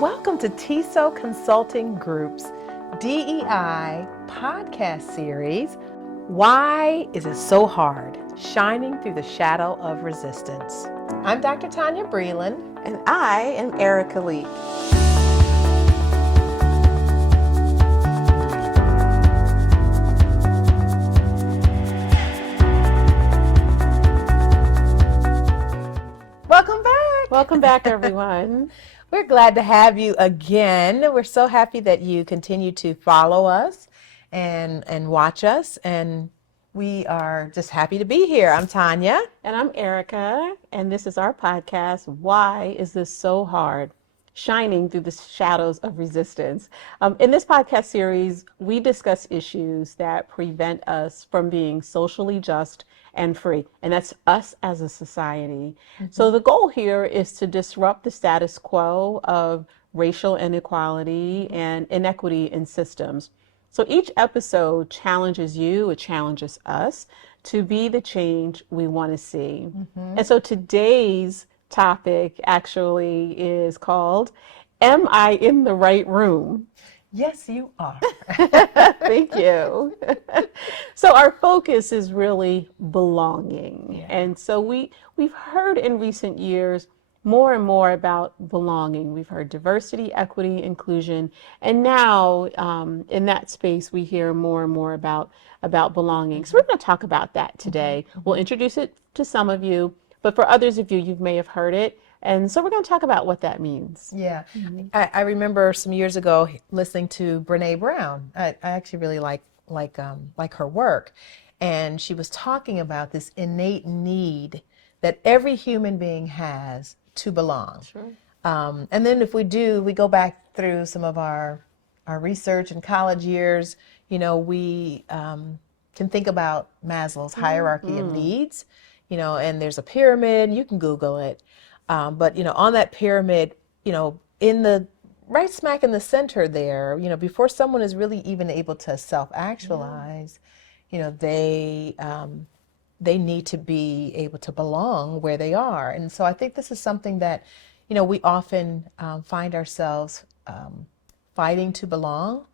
Welcome to Teso Consulting Group's DEI Podcast series, Why Is It So Hard? Shining Through the Shadow of Resistance. I'm Dr. Tonya Breland. And I am Erika Lee. Welcome back. Welcome back, everyone. We're glad to have you again. We're so happy that you continue to follow us and watch us, and we are just happy to be here. I'm Tonya. And I'm Erika, and this is our podcast, Why Is This So Hard? Shining Through the Shadows of Resistance. In this podcast series, we discuss issues that prevent us from being socially just and free, and that's us as a society. So the goal here is to disrupt the status quo of racial inequality and inequity in systems. So each episode challenges you, it challenges us to be the change we want to see. And so today's topic actually is called, Am I in the Right Room? Yes, you are. Thank you. So our focus is really belonging. Yeah. And so we've heard in recent years more and more about belonging. We've heard diversity, equity, inclusion, and now in that space we hear more and more about belonging. So we're going to talk about that today. We'll introduce it to some of you, but for others of you may have heard it. And so we're going to talk about what that means. Yeah. I remember some years ago listening to Brene Brown. I actually really like her work. And she was talking about this innate need that every human being has to belong. Sure. And then if we go back through some of our research in college years, we can think about Maslow's hierarchy of needs, and there's a pyramid, you can Google it. But on that pyramid, in the right smack in the center there, before someone is really even able to self-actualize, they need to be able to belong where they are. And so I think this is something that, we often find ourselves fighting to belong.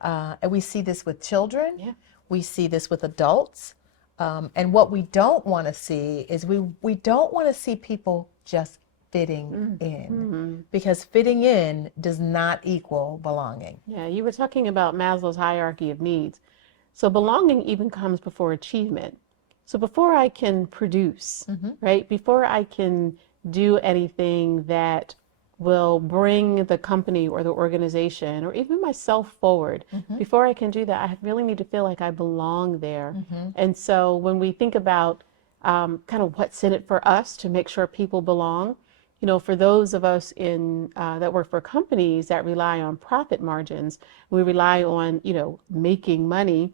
And we see this with children. Yeah. We see this with adults. And what we don't want to see is we don't want to see people just fitting in, because fitting in does not equal belonging. Yeah, you were talking about Maslow's hierarchy of needs. So belonging even comes before achievement. So before I can produce, right? Before I can do anything that will bring the company or the organization or even myself forward, before I can do that, I really need to feel like I belong there. And so when we think about kind of what's in it for us to make sure people belong, for those of us that work for companies that rely on profit margins, we rely on, making money.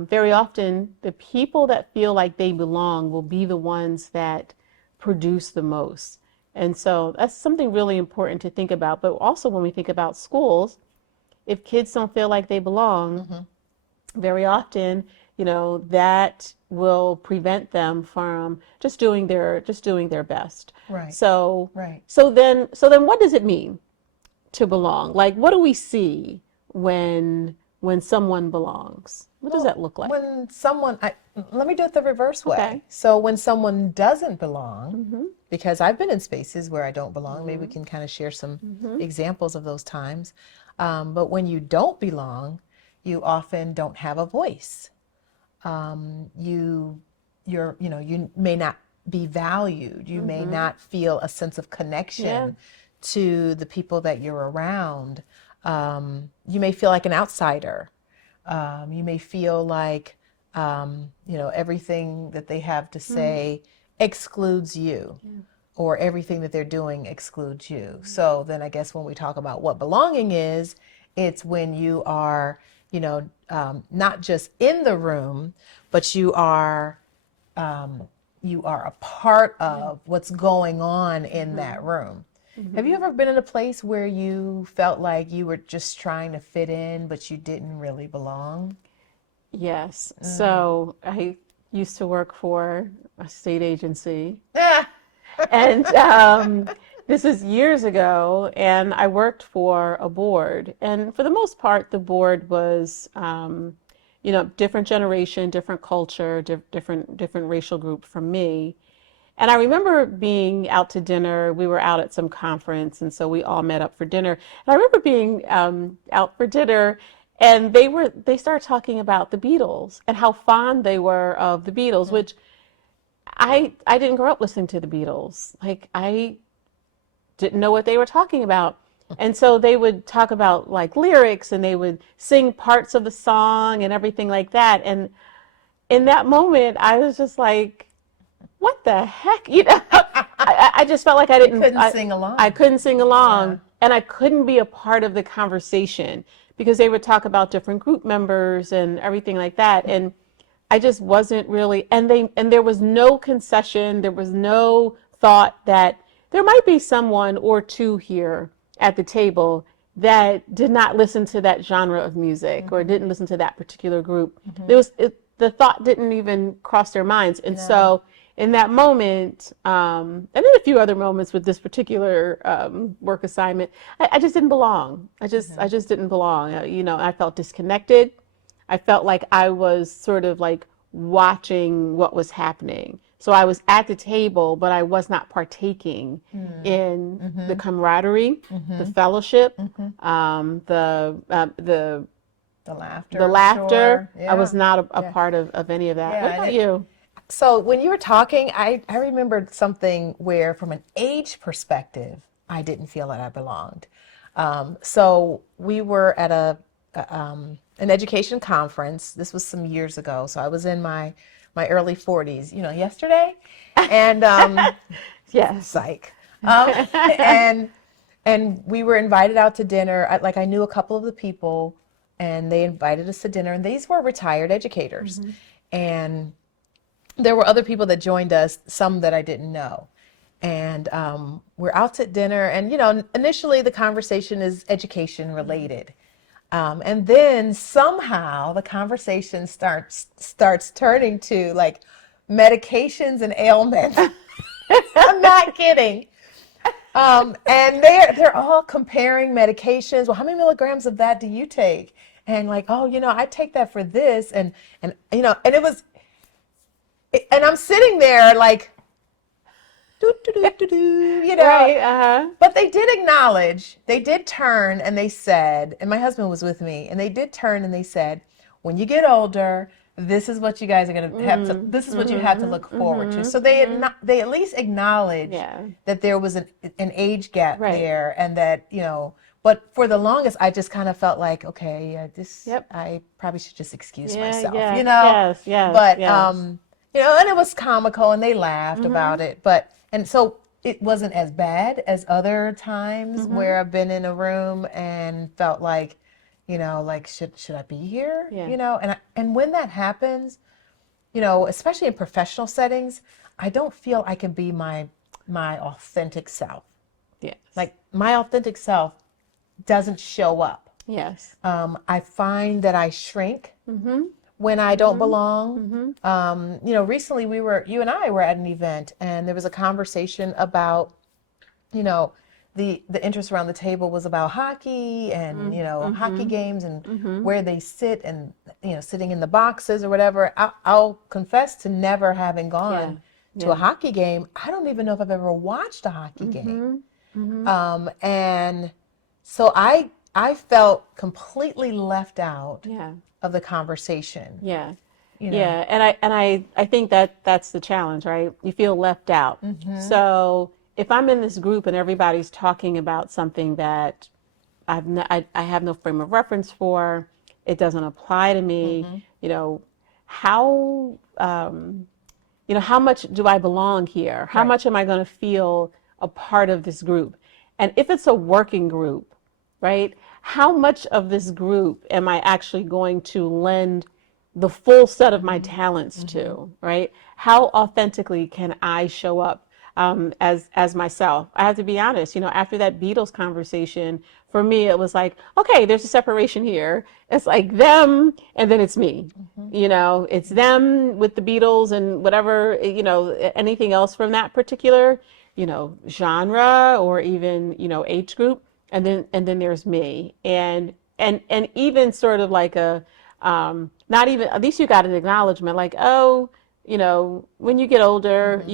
Very often, the people that feel like they belong will be the ones that produce the most. And so that's something really important to think about. But also when we think about schools, if kids don't feel like they belong, very often, that will prevent them from just doing their best. Right. So Right. So then what does it mean to belong? Like, what do we see when someone belongs? What does that look like? When someone, let me do it the reverse way. Okay. So when someone doesn't belong, because I've been in spaces where I don't belong, maybe we can kind of share some examples of those times. But when you don't belong, you often don't have a voice. You may not be valued. You may not feel a sense of connection to the people that you're around. You may feel like an outsider. You may feel like, everything that they have to say excludes you, or everything that they're doing excludes you. So then I guess when we talk about what belonging is, it's when you are, not just in the room, but you are a part of what's going on in that room. Have you ever been in a place where you felt like you were just trying to fit in, but you didn't really belong? Yes. So I used to work for a state agency. And This is years ago, and I worked for a board. And for the most part, the board was, different generation, different culture, different racial group from me. And I remember being out to dinner. We were out at some conference, and so we all met up for dinner. And I remember being out for dinner, and they started talking about the Beatles and how fond they were of the Beatles, which I didn't grow up listening to the Beatles. Like, I didn't know what they were talking about. And so they would talk about like lyrics, and they would sing parts of the song and everything like that. And in that moment, I was just like, what the heck? I just felt like I couldn't sing along. I couldn't sing along, Yeah. and I couldn't be a part of the conversation because they would talk about different group members and everything like that. And I just wasn't really, and there was no concession. There was no thought that there might be someone or two here at the table that did not listen to that genre of music or didn't listen to that particular group. The thought didn't even cross their minds. And so in that moment, and in a few other moments with this particular work assignment, I just didn't belong. I just didn't belong. I felt disconnected. I felt like I was sort of like watching what was happening. So I was at the table, but I was not partaking in the camaraderie, the fellowship, the laughter. the laughter. Sure. I was Yeah. not a part of any of that. Yeah, What and about you? So when you were talking, I remembered something where, from an age perspective, I didn't feel that I belonged. So we were at an education conference. This was some years ago. So I was in my early 40s, yesterday, and Yes. psych. And we were invited out to dinner. I knew a couple of the people, and they invited us to dinner. And these were retired educators, and there were other people that joined us, some that I didn't know. And we're out to dinner, and initially the conversation is education related. And then somehow the conversation starts turning to like medications and ailments. I'm not kidding. And they're all comparing medications. Well, how many milligrams of that do you take? And like, oh, I take that for this, and it was, and I'm sitting there like, do do do do do, Right. But they did turn and they said, and my husband was with me, and they did turn and they said, when you get older, this is what you guys are going to have to, this is what you have to look forward to. So they at least acknowledged that there was an age gap there, and that, but for the longest, I just kind of felt like, okay, I probably should just excuse myself, Yes. But, yes. and it was comical, and they laughed about it, and so it wasn't as bad as other times where I've been in a room and felt like, like, should I be here? Yeah. And when that happens, especially in professional settings, I don't feel I can be my authentic self. Yes. Like, my authentic self doesn't show up. Yes. I find that I shrink when I don't belong. Recently you and I were at an event, and there was a conversation about, the interest around the table was about hockey and, hockey games and where they sit, and, sitting in the boxes or whatever. I'll confess to never having gone to a hockey game. I don't even know if I've ever watched a hockey game. And so I felt completely left out of the conversation. Yeah. Yeah. And I think that's the challenge, right? You feel left out. So if I'm in this group and everybody's talking about something that I have no frame of reference for, it doesn't apply to me, how much do I belong here? How much am I going to feel a part of this group? And if it's a working group, right? How much of this group am I actually going to lend the full set of my talents to, right? How authentically can I show up as myself? I have to be honest, after that Beatles conversation, for me, it was like, okay, there's a separation here. It's like them, and then it's me. It's them with the Beatles and whatever, anything else from that particular genre or even, age group. And then there's me. And even sort of like not even, at least you got an acknowledgement like, oh, when you get older,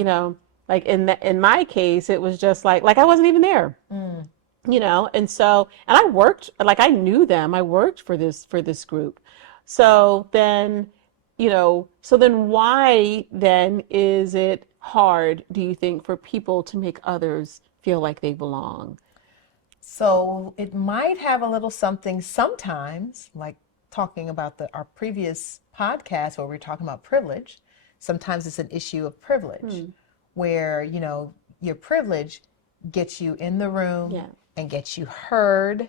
like in my case, it was just like I wasn't even there. And so, and I worked, like I knew them, I worked for this group. So then, why then is it hard, do you think, for people to make others feel like they belong? So it might have a little something sometimes, like talking about our previous podcast where we were talking about privilege. Sometimes it's an issue of privilege where, your privilege gets you in the room and gets you heard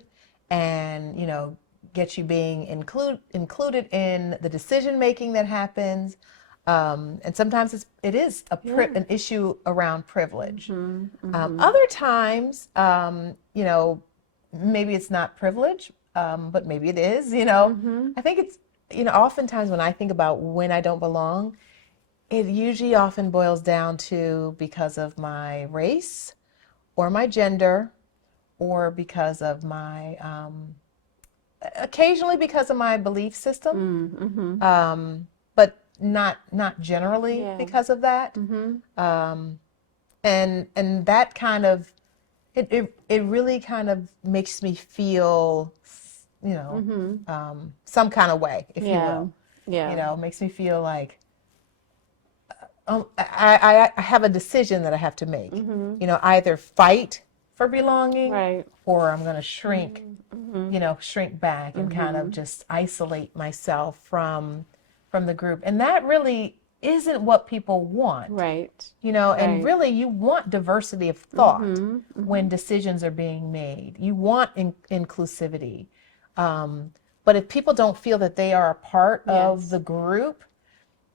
and, gets you being included in the decision making that happens. And sometimes it is an issue around privilege. Other times, maybe it's not privilege, but maybe it is, I think it's, oftentimes when I think about when I don't belong, it usually often boils down to because of my race or my gender or because of my, occasionally because of my belief system, but not generally because of that. And that kind of, it really kind of makes me feel, some kind of way, if you will. Makes me feel like, I have a decision that I have to make. Either fight for belonging, or I'm going to shrink, shrink back and kind of just isolate myself from the group. And that really isn't what people want. And really you want diversity of thought when decisions are being made. You want inclusivity. But if people don't feel that they are a part of the group,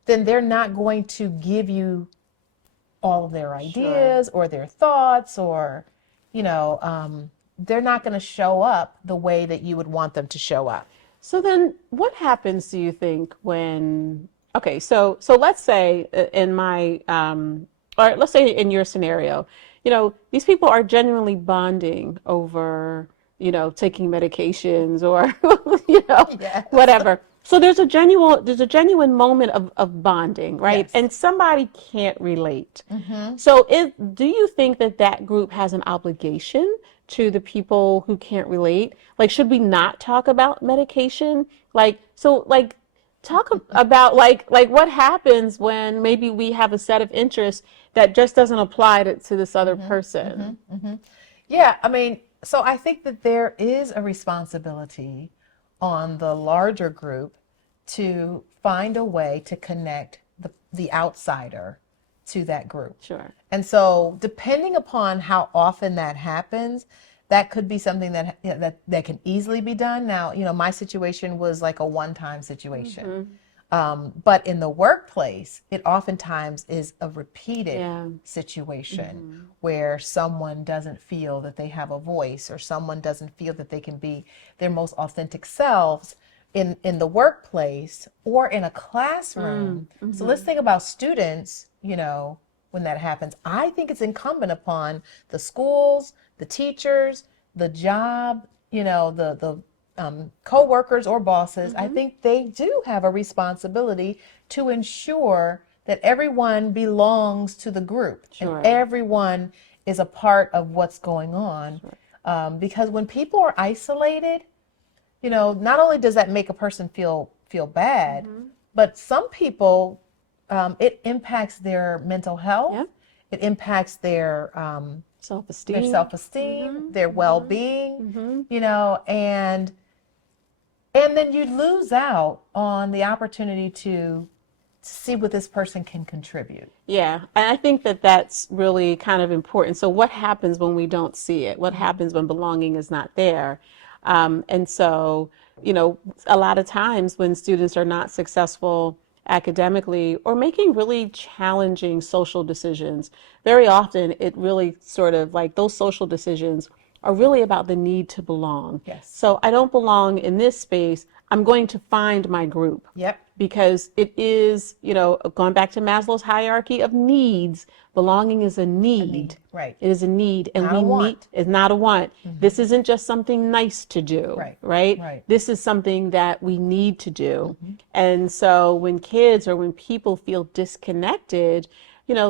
then they're not going to give you all of their ideas or their thoughts or, they're not going to show up the way that you would want them to show up. So then what happens, do you think, when, okay, so let's say in my, or let's say in your scenario, these people are genuinely bonding over, taking medications or, whatever. So there's a genuine moment of bonding, right? Yes. And somebody can't relate. So do you think that group has an obligation to the people who can't relate? Like, should we not talk about medication? Talk about what happens when maybe we have a set of interests that just doesn't apply to this other person. Yeah, I mean, so I think that there is a responsibility on the larger group to find a way to connect the outsider to that group. Sure. And so depending upon how often that happens, that could be something that can easily be done. Now, my situation was like a one-time situation. But in the workplace, it oftentimes is a repeated situation where someone doesn't feel that they have a voice or someone doesn't feel that they can be their most authentic selves in the workplace or in a classroom. So let's think about students, when that happens. I think it's incumbent upon the schools, the teachers, the job, the co-workers or bosses. I think they do have a responsibility to ensure that everyone belongs to the group and everyone is a part of what's going on. Because when people are isolated, not only does that make a person feel bad, but some people, it impacts their mental health. It impacts their self-esteem, their well-being, and then you lose out on the opportunity to see what this person can contribute. Yeah, and I think that's really kind of important. So what happens when we don't see it? What happens when belonging is not there? And so, a lot of times when students are not successful academically or making really challenging social decisions, very often it really sort of like those social decisions are really about the need to belong. Yes. So I don't belong in this space. I'm going to find my group. Yep. Because it is, going back to Maslow's hierarchy of needs, belonging is a need. Right. It is a need. And Not a want. It's not a want. This isn't just something nice to do, right? Right. This is something that we need to do. And so when kids or when people feel disconnected,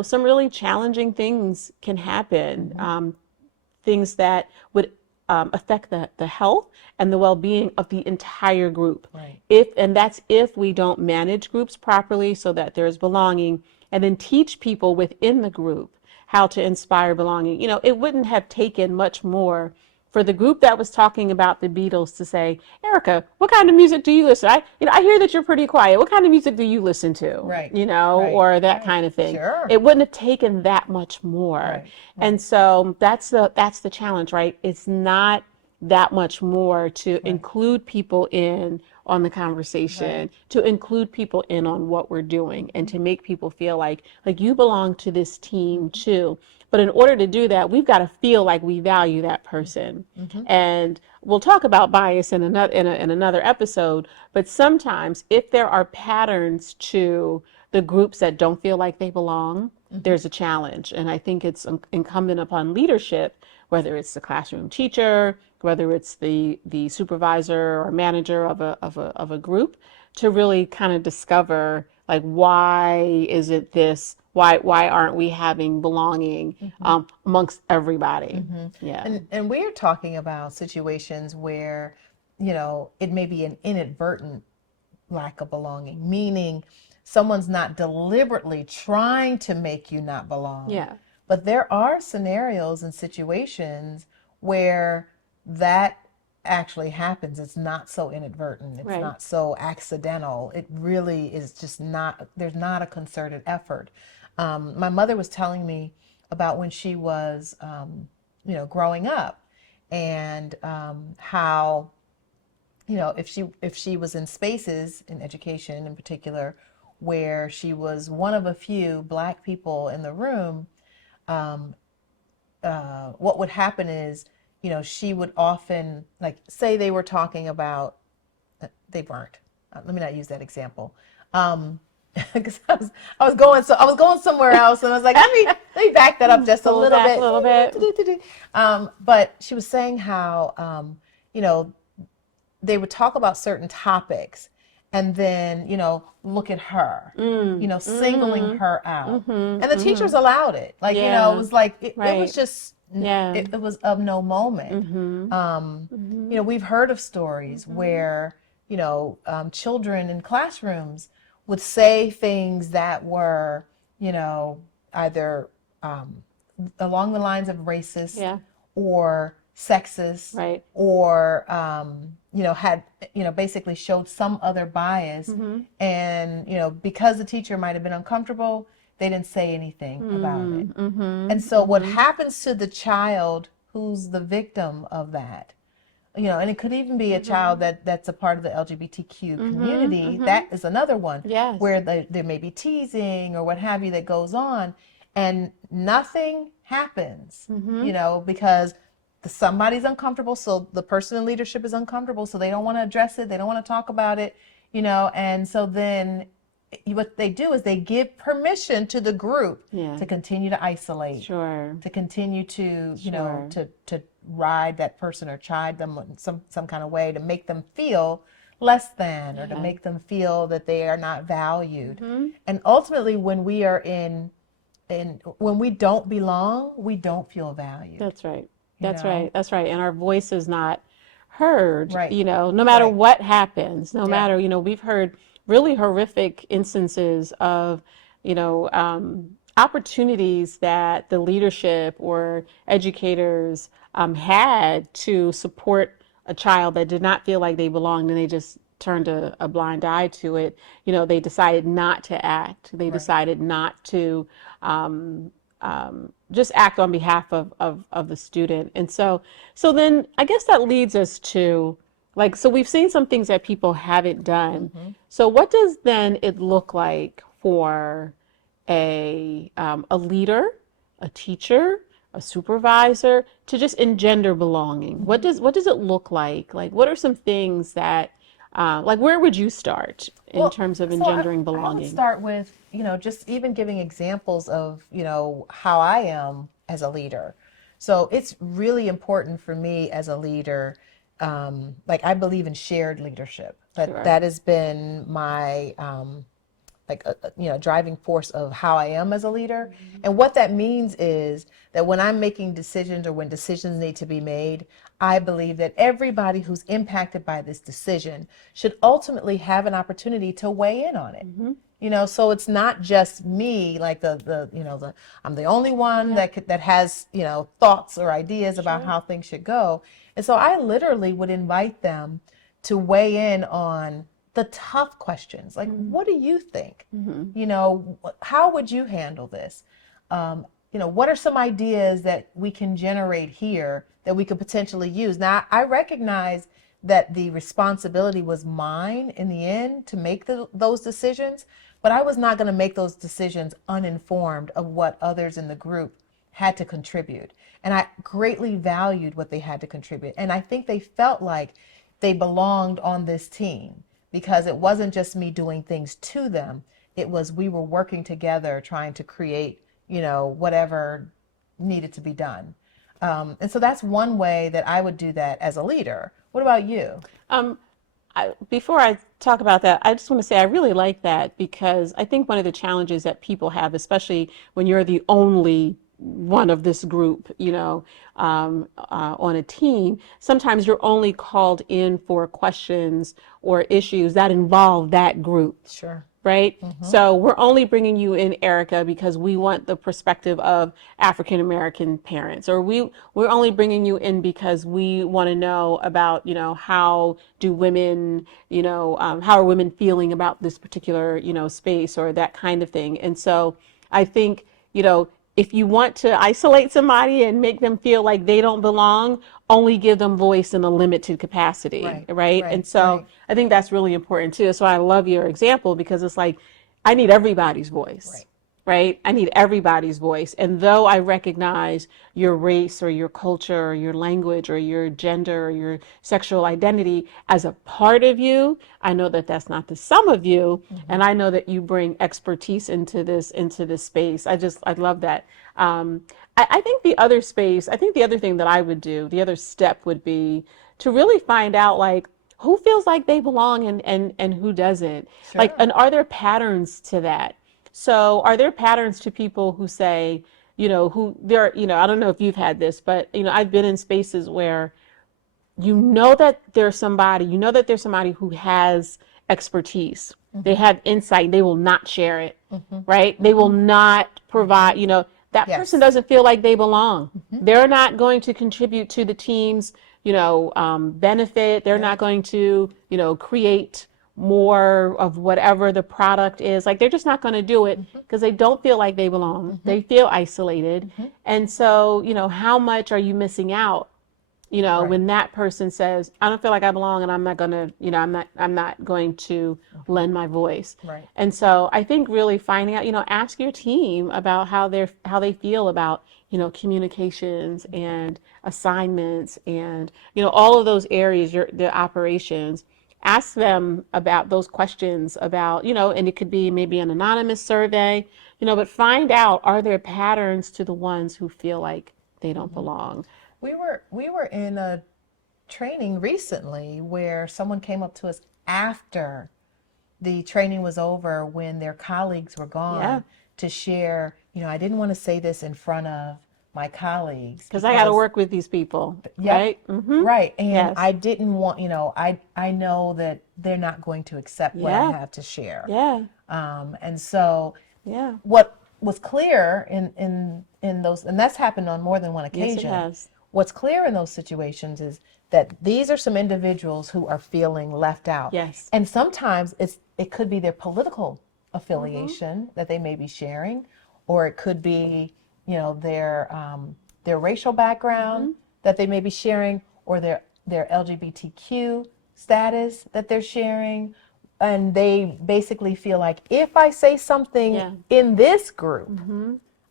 some really challenging things can happen. Things that would affect the health and the well-being of the entire group. Right. That's if we don't manage groups properly so that there's belonging, and then teach people within the group how to inspire belonging. It wouldn't have taken much more for the group that was talking about the Beatles to say, Erika, what kind of music do you listen to? I hear that you're pretty quiet. What kind of music do you listen to? Right. Or that kind of thing. Sure. It wouldn't have taken that much more. Right. And so that's the challenge, right? It's not that much more to include people in on the conversation, to include people in on what we're doing, and to make people feel like you belong to this team too. But in order to do that, we've got to feel like we value that person. And we'll talk about bias in another episode. But sometimes if there are patterns to the groups that don't feel like they belong, there's a challenge. And I think it's incumbent upon leadership, whether it's the classroom teacher, whether it's the supervisor or manager of a group, to really kind of discover why is it this? Why aren't we having belonging amongst everybody? Yeah. And we're talking about situations where, it may be an inadvertent lack of belonging, meaning someone's not deliberately trying to make you not belong. Yeah. But there are scenarios and situations where that actually happens. It's not so inadvertent. It's not so accidental. It really is just not, there's not a concerted effort. My mother was telling me about when she was, growing up, and how, if she was in spaces in education in particular, where she was one of a few Black people in the room, what would happen is, she would often, say they were talking about, they weren't. Let me not use that example. Because I was going somewhere else, and I was like, let me back that up just a little bit. But she was saying how, they would talk about certain topics, and then, look at her, singling her out. And the teachers allowed it. It was it was just, it was of no moment. We've heard of stories where, children in classrooms would say things that were, either along the lines of racist or sexist, or, had, basically showed some other bias. And, because the teacher might have been uncomfortable, they didn't say anything about it. And so what happens to the child who's the victim of that, and it could even be a child that's a part of the LGBTQ community, that is another one, where there may be teasing or what have you that goes on, and nothing happens, because somebody's uncomfortable, so the person in leadership is uncomfortable, so they don't want to address it, they don't want to talk about it, and so then what they do is they give permission to the group to continue to isolate, to continue to, to ride that person or chide them in some kind of way, to make them feel less than, or to make them feel that they are not valued. And ultimately, when we are when we don't belong, we don't feel valued. That's right. That's right. And our voice is not heard, Right. No matter what happens, no matter, we've heard really horrific instances of, opportunities that the leadership or educators had to support a child that did not feel like they belonged, and they just turned a blind eye to it. They decided not to act. They decided not to just act on behalf of the student. And so then I guess that leads us to, so we've seen some things that people haven't done. So what does then it look like for a leader, a teacher, a supervisor, to just engender belonging? What does it look like? Like, what are some things that, like, where would you start in terms of engendering I would belonging? start with, just even giving examples of, how I am as a leader. So it's really important for me as a leader. Like I believe in shared leadership. Sure. That has been my, driving force of how I am as a leader. And what that means is that when I'm making decisions or when decisions need to be made, I believe that everybody who's impacted by this decision should ultimately have an opportunity to weigh in on it. So it's not just me, like I'm the only one that has, thoughts or ideas about how things should go. And so I literally would invite them to weigh in on the tough questions. Like, what do you think? How would you handle this? What are some ideas that we can generate here that we could potentially use? Now, I recognize that the responsibility was mine in the end to make those decisions, but I was not going to make those decisions uninformed of what others in the group had to contribute. And I greatly valued what they had to contribute. And I think they felt like they belonged on this team because it wasn't just me doing things to them. It was we were working together trying to create, whatever needed to be done. And so that's one way that I would do that as a leader. What about you? Before I talk about that, I just want to say I really like that because I think one of the challenges that people have, especially when you're the only one of this group, on a team, sometimes you're only called in for questions or issues that involve that group. Sure. Right? So we're only bringing you in, Erika, because we want the perspective of African American parents, or we're only bringing you in because we want to know about, how do women, how are women feeling about this particular, space or that kind of thing. And so I think, if you want to isolate somebody and make them feel like they don't belong, only give them voice in a limited capacity, right? And so I think that's really important too. So I love your example because it's like, I need everybody's voice, right? I need everybody's voice. And though I recognize your race or your culture or your language or your gender or your sexual identity as a part of you, I know that that's not the sum of you. And I know that you bring expertise into this space. I love that. I think the other thing that I would do, the other step would be to really find out like who feels like they belong and who doesn't. Sure. Like, and are there patterns to that? So are there patterns to people who say, who they're, I don't know if you've had this, but, I've been in spaces where that there's somebody who has expertise. They have insight. They will not share it, right? They will not provide, that person doesn't feel like they belong. They're not going to contribute to the team's, benefit. They're not going to, create more of whatever the product is. Like, they're just not going to do it because they don't feel like they belong. They feel isolated. And so, how much are you missing out? When that person says, I don't feel like I belong and I'm not going to, I'm not going to lend my voice. Right. And so I think really finding out, ask your team about how they feel about, communications and assignments and, all of those areas, the operations. Ask them about those questions about, and it could be maybe an anonymous survey, but find out, are there patterns to the ones who feel like they don't belong? We were in a training recently where someone came up to us after the training was over when their colleagues were gone to share, I didn't want to say this in front of my colleagues because I got to work with these people, right? Right. And I didn't want, I know that they're not going to accept what I have to share. And so what was clear in those, and that's happened on more than one occasion. Yes, it has. What's clear in those situations is that these are some individuals who are feeling left out. Yes. And sometimes it could be their political affiliation that they may be sharing, or it could be, their racial background that they may be sharing, or their LGBTQ status that they're sharing. And they basically feel like if I say something in this group,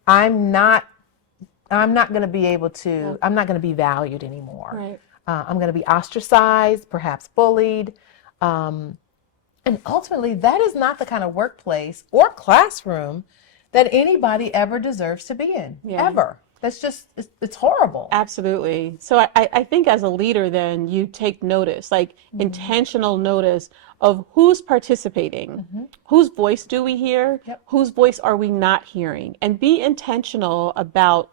I'm not I'm not going to be able to, Yeah. I'm not going to be valued anymore. Right. I'm going to be ostracized, perhaps bullied. Um, and ultimately, that is not the kind of workplace or classroom that anybody ever deserves to be in, Yeah. ever. That's just, it's horrible. Absolutely. So I think as a leader, then you take notice, like intentional notice of who's participating, whose voice do we hear, Yep. whose voice are we not hearing, and be intentional about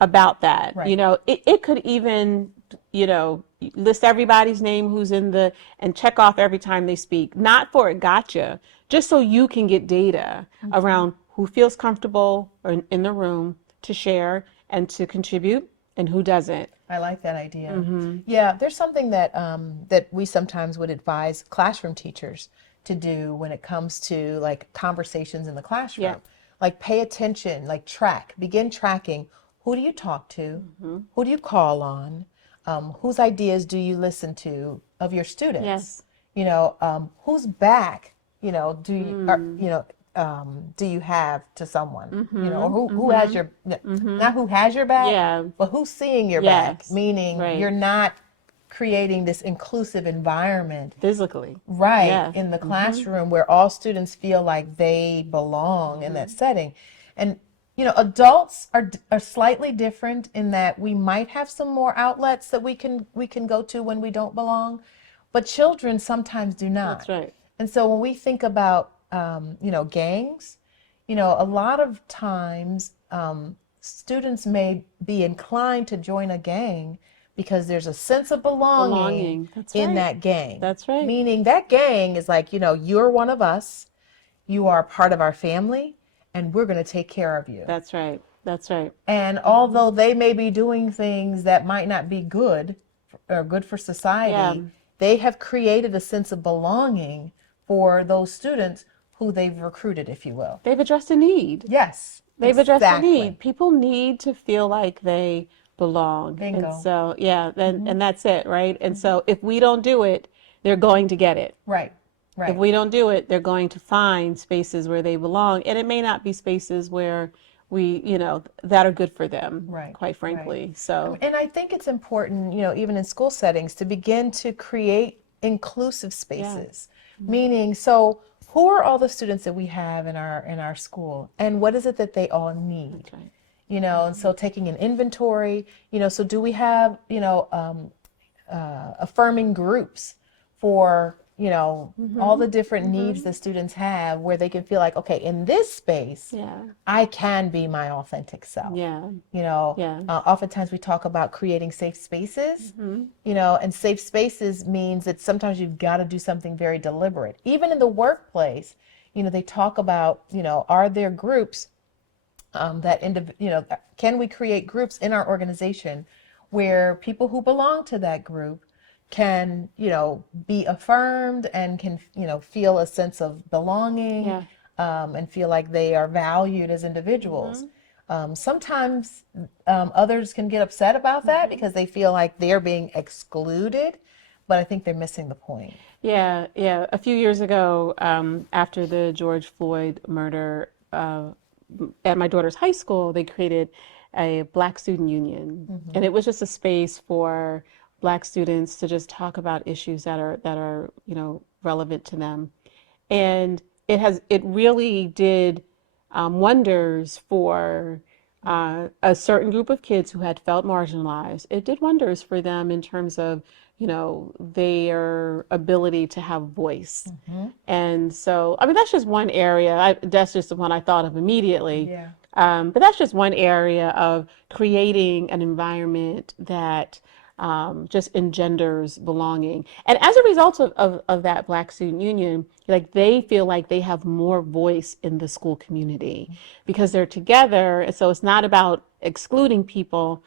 that. Right. You know, it could even, you know, list everybody's name who's in the, and check off every time they speak, not for a gotcha, just so you can get data around who feels comfortable in the room to share and to contribute and who doesn't. I like that idea. Yeah, there's something that that we sometimes would advise classroom teachers to do when it comes to like conversations in the classroom. Yeah. Like pay attention, like begin tracking. Who do you talk to? Who do you call on? Whose ideas do you listen to of your students? Yes. You know, whose back, you know, do you have to someone? You know, or who has your, not who has your back, Yeah. but who's seeing your Yes. back, meaning Right. you're not creating this inclusive environment, Physically. right, Yeah. in the classroom where all students feel like they belong in that setting. And you know, adults are slightly different in that we might have some more outlets that we can go to when we don't belong, but children sometimes do not. That's right. And so when we think about you know, gangs, you know, a lot of times students may be inclined to join a gang because there's a sense of belonging That's in right. that gang. That's right. Meaning that gang is like, you know, you're one of us, you are part of our family, and we're going to take care of you. That's right. That's right. And although they may be doing things that might not be good or good for society, Yeah. they have created a sense of belonging for those students who they've recruited, if you will. They've addressed a need. Yes. They've addressed a exactly. need. People need to feel like they belong. Bingo. And so, yeah, and that's it, right? And so if we don't do it, they're going to get it. Right. Right. If we don't do it, they're going to find spaces where they belong. And it may not be spaces where we, you know, that are good for them, Right, quite frankly. right. So, And I think it's important, you know, even in school settings, to begin to create inclusive spaces. Meaning, so who are all the students that we have in our school, and what is it that they all need? that's right. You know, and so taking an inventory, you know, so do we have, you know, affirming groups for, you know, all the different needs that students have, where they can feel like, okay, in this space, Yeah. I can be my authentic self. Yeah. You know, Yeah. oftentimes we talk about creating safe spaces, you know, and safe spaces means that sometimes you've got to do something very deliberate. Even in the workplace, you know, they talk about, you know, are there groups you know, can we create groups in our organization where people who belong to that group can, you know, be affirmed and can, you know, feel a sense of belonging, Yeah. and feel like they are valued as individuals. Sometimes others can get upset about that because they feel like they're being excluded, but I think they're missing the point. Yeah, yeah. A few years ago, after the George Floyd murder, at my daughter's high school, they created a Black Student Union, and it was just a space for Black students to just talk about issues that are you know, relevant to them, and it really did wonders for a certain group of kids who had felt marginalized. It did wonders for them in terms of, you know, their ability to have voice. And so, I mean, that's just one area. That's just the one I thought of immediately. Yeah. But that's just one area of creating an environment that just engenders belonging. And as a result of that Black Student Union, like they feel like they have more voice in the school community because they're together. And so it's not about excluding people.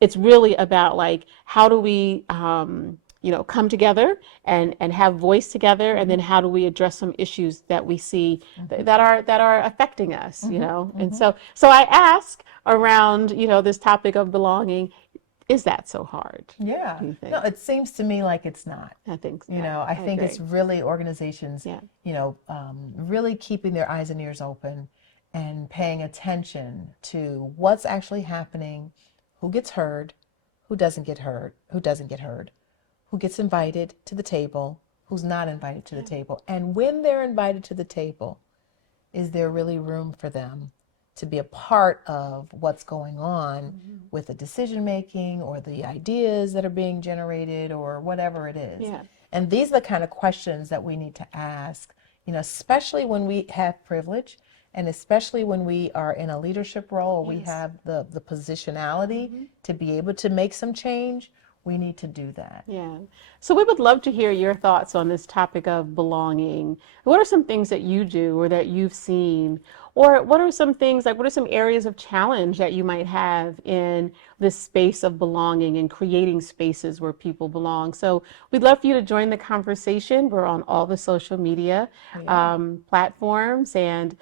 It's really about like, how do we, you know, come together and have voice together, and then how do we address some issues that we see that are affecting us, you know? And so I ask around, you know, this topic of belonging. Is that so hard? Yeah. Do you think? No, it seems to me like it's not. I think so. You know, I think agree. it's really organizations, Yeah. you know, really keeping their eyes and ears open and paying attention to what's actually happening, who gets heard, who doesn't get heard, who gets invited to the table, who's not invited to the table. And when they're invited to the table, is there really room for them to be a part of what's going on with the decision making or the ideas that are being generated or whatever it is? Yeah. And these are the kind of questions that we need to ask, especially when we have privilege and especially when we are in a leadership role, we have the positionality to be able to make some change. We need to do that. Yeah. So we would love to hear your thoughts on this topic of belonging. What are some things that you do or that you've seen? Or what are some things, like what are some areas of challenge that you might have in this space of belonging and creating spaces where people belong? So we'd love for you to join the conversation. We're on all the social media platforms, and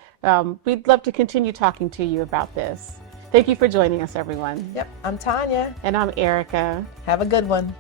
we'd love to continue talking to you about this. Thank you for joining us, everyone. Yep, I'm Tonya. And I'm Erika. Have a good one.